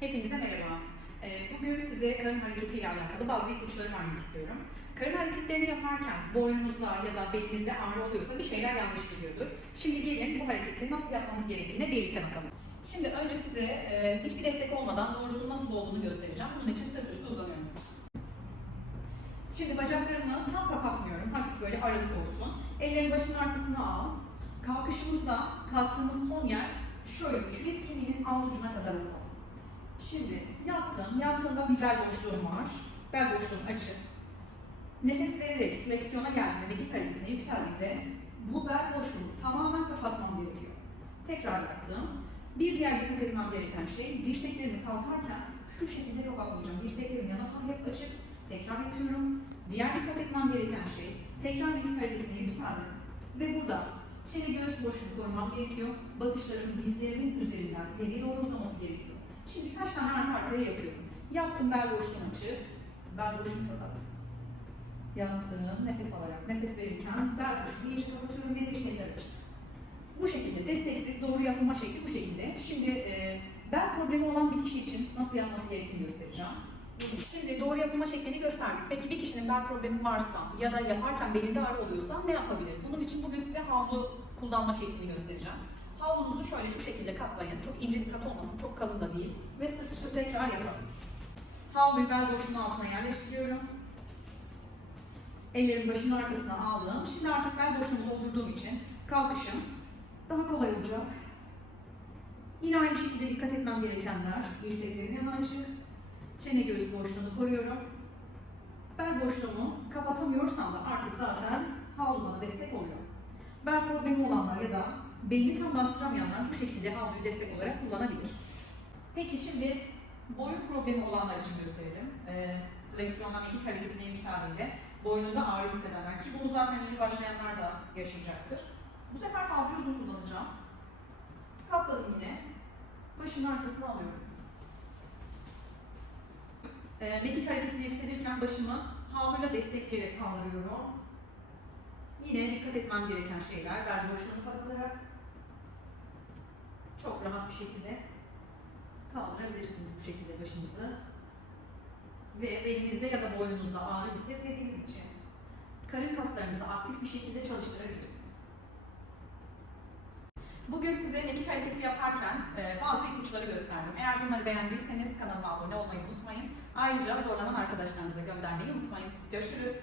Hepinize merhaba. Ee, Bugün size karın hareketiyle alakalı bazı ipuçları vermek istiyorum. Karın hareketlerini yaparken boynunuzda ya da belinizde ağrı oluyorsa bir şeyler yanlış gidiyordur. Şimdi gelin bu hareketi nasıl yapmamız gerektiğine birlikte bakalım. Şimdi önce size e, hiçbir destek olmadan doğrusunun nasıl olduğunu göstereceğim. Bunun için sırt üstü uzanıyorum. Şimdi bacaklarımı tam kapatmıyorum. Hafif böyle aralık olsun. Ellerimi başımın arkasına al. Kalkışımızda kalktığımız son yer şöyle küçük kemiğin alt ucuna kadar olur. Şimdi yattım. Yattığımda bir bel boşluğum var. Bel boşluğum açık. Nefes vererek fleksiyona geldiğimde, mekik hareketine yükseldiğimde bu bel boşluğunu tamamen kapatmam gerekiyor. Tekrar yattım. Bir diğer dikkat etmem gereken şey dirseklerimi kalkarken şu şekilde kapatmayacağım. Dirseklerim yanaktan hep açık. Tekrar yatıyorum. Diğer dikkat etmem gereken şey tekrar mekik hareketine yükseldim. Ve burada çene göğüs boşluğu korumam gerekiyor. Bakışlarım dizlerimin üzerinden ileriye doğru uzaması. Şimdi birkaç tane arka arkaya yapıyorum. Yattım bel boşluğum açık. Bel boşluğumu kapattım. Yattım nefes alarak nefes verirken bel boşluğu iyice kapatıyorum ve dirsekler açık. Bu şekilde desteksiz doğru yapılma şekli bu şekilde. Şimdi e, bel problemi olan bir kişi için nasıl yapması gerektiğini göstereceğim. Şimdi doğru yapılma şeklini gösterdik. Peki bir kişinin bel problemi varsa ya da yaparken belinde ağrı oluyorsa ne yapabilir? Bunun için bugün size havlu kullanma şeklini göstereceğim. Havlunuzu şöyle şu şekilde katlayın. Çok ince bir kat olmasın, çok kalın da değil. Ve sırt üstü tekrar yatalım. Havluyu bel boşluğunun altına yerleştiriyorum. Ellerimi başımın arkasına aldım. Şimdi artık bel boşluğumu doldurduğum için kalkışım daha kolay olacak. Yine aynı şekilde dikkat etmem gerekenler. Dirseklerim yana açık. Çene göğüs boşluğunu koruyorum. Bel boşluğumu kapatamıyorsam da artık zaten havlu bana destek oluyor. Bel problemi olanlar ya da belini tam bastıramayanlar bu şekilde havluyu destek olarak kullanabilir. Peki şimdi boyun problemi olanlar için gösterelim. Ee, fleksiyonla mekik hareketine yükseldiğinde boynunda ağrı hissedenler ki bunu zaten yeni başlayanlar da yaşayacaktır. Bu sefer havluyu uzun kullanacağım. Kapladım yine. Başımın arkasına alıyorum. E, mekik hareketine yükselirken başımı havluyla destekleyerek kaldırıyorum. Yine dikkat etmem gereken şeyler. Bel boşluğunu kapatarak çok rahat bir şekilde kaldırabilirsiniz bu şekilde başınızı. Ve belinizde ya da boynunuzda ağrı hissetmediğiniz için karın kaslarınızı aktif bir şekilde çalıştırabilirsiniz. Bugün size mekik hareketi yaparken e, bazı ipuçları gösterdim. Eğer bunları beğendiyseniz kanalıma abone olmayı unutmayın. Ayrıca zorlanan arkadaşlarınıza göndermeyi unutmayın. Görüşürüz.